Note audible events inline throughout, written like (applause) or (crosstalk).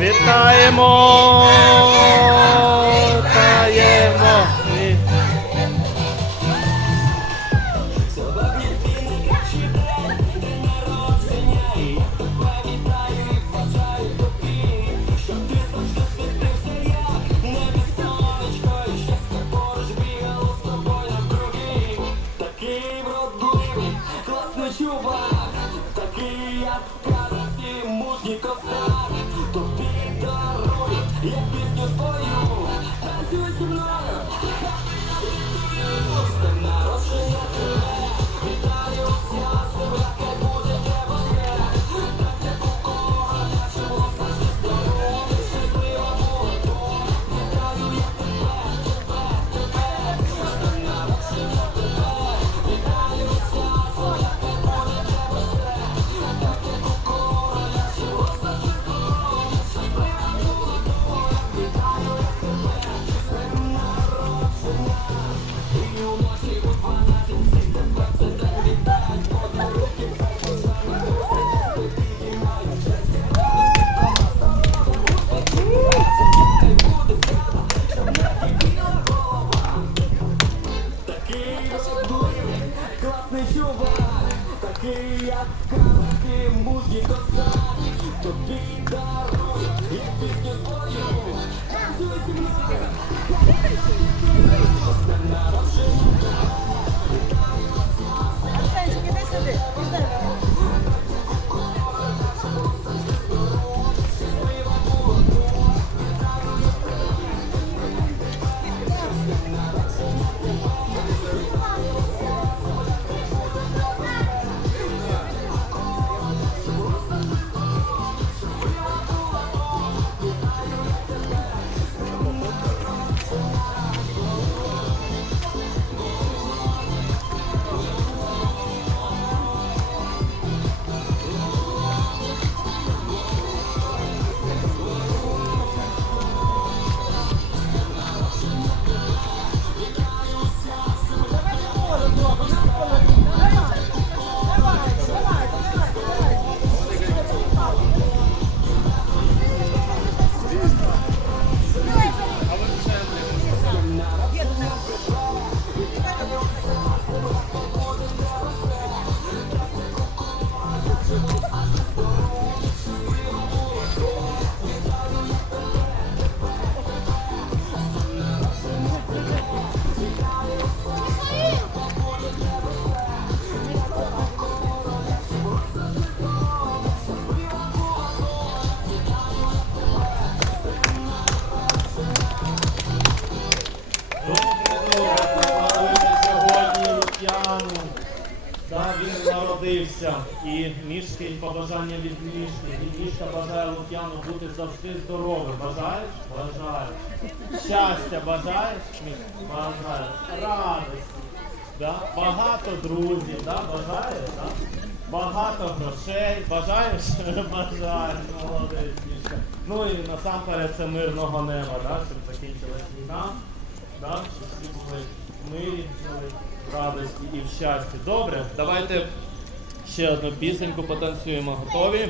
Вітаємо! молитися і мішки побажання від мішки. І мішка бажає Лук'яну бути завжди здоровим. Бажаєш? Бажаєш. Щастя бажаєш? Бажаєш. Радості. Да? Багато друзів. Да? Бажаєш? Да? Багато грошей. Бажаєш? (laughs) Бажаєш. Молодець, мішка. Ну і насамперед це мирного неба, да? щоб закінчилась війна. Да? Щоб всі були в мирі, в радості і в щасті. Добре, давайте. Ще одну пісеньку потанцюємо. Готові?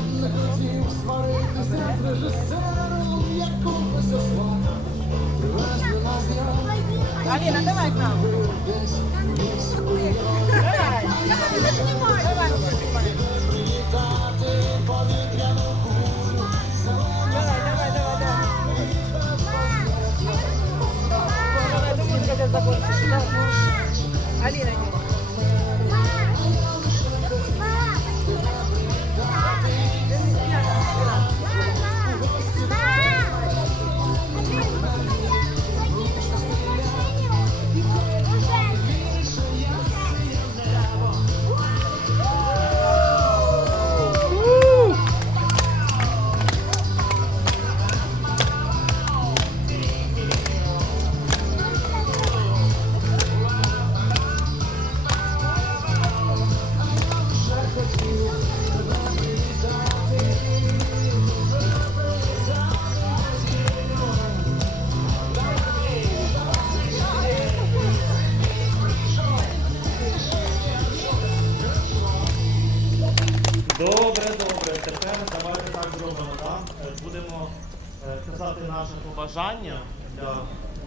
б не хотів сваритися з режисером якогось свата. Привезли нас я. Аліна, давай к нам. Давай. Давай. Давай. Будемо е, казати наше побажання для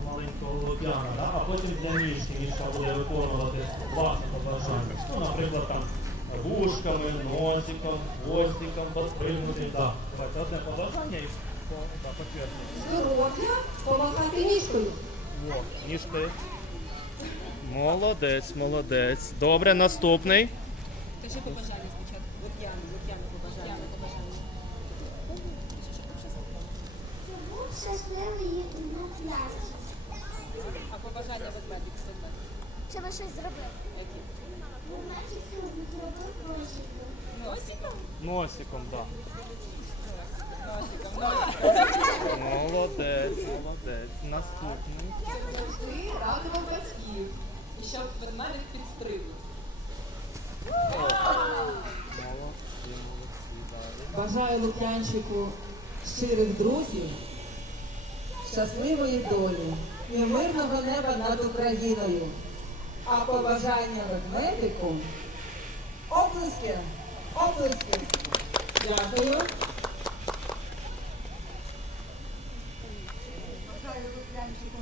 маленького Лук'яна, да? а потім для мішки. Мішка буде виконувати ваше побажання. Ну, наприклад, там вушками, носиком, хвостиком, подпригнути. Да. Давайте одне побажання і да, підтвердимо. Здоров'я, помахати ніжкою. О, ніжки. Молодець, молодець. Добре, наступний. Кажи побажання спочатку. Лук'яну, Лук'яну побажання. побажання. Був щасливий пляжі. А побажання ведмедик себе. Щоб щось зробив. Які? Значить, зробив гроші. Носиком? Носиком, так. (laughs) Носиком. Молодець, молодець. Наступний. Ти радував батьків. І щоб ведмедик підстрибнув. Молодці, молодці, далі. Бажаю Лук'янчику щирих друзів, щасливої долі і мирного неба над Україною. А побажання ведмедику оплески, оплески. Дякую. Бажаю Лук'янчику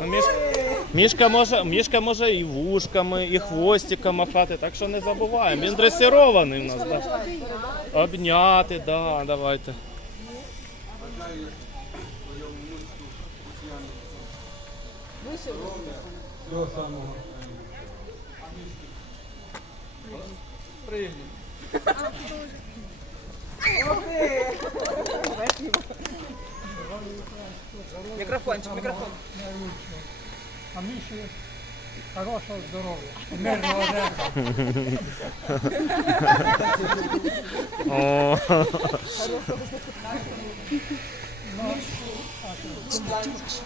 Ну, міш... Мішка, може, мішка може і вушками, і хвостиком махати, так що не забуваємо. Він дресирований в нас. Да. Обняти, да, давайте. Приємно. Микрофончик, микрофон. А Миші хорошого здоров'я, мирного неба.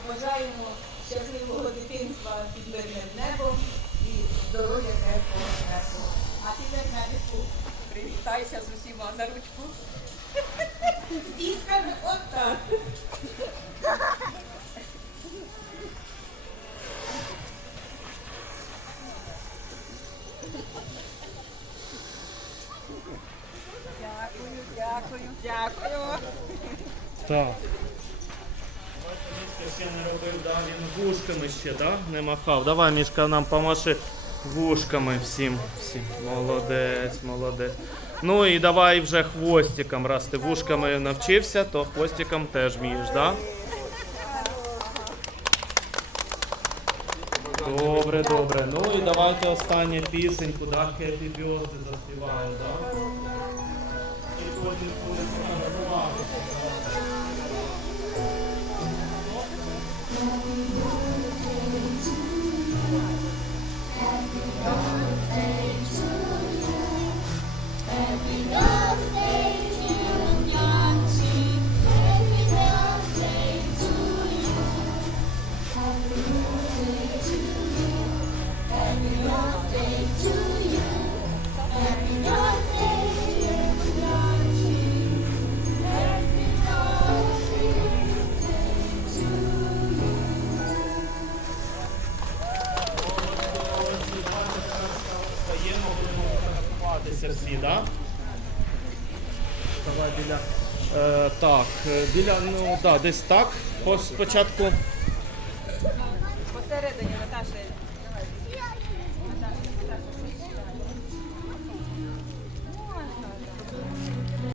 Бажаємо щасливого дитинства під мирним небом і здоров'я крепкого небу. А ти ведмедику Привітайся з усіма за ручку. дітками отак. Дякую, дякую, дякую. так. Ще не робив, да, він вушками ще, да? Не махав. Давай, Мішка, нам помаши вушками всім. всім. Молодець, молодець. Ну і давай вже хвостиком, раз ти вушками навчився, то хвостиком теж вмієш, да? Добре, добре. Ну і давайте останню пісеньку, да, Happy Birthday заспіваємо, да? зупинилися всі, так? Давай біля. Е, так, е, біля, ну да, десь так. По- Спочатку Посередині Наташа.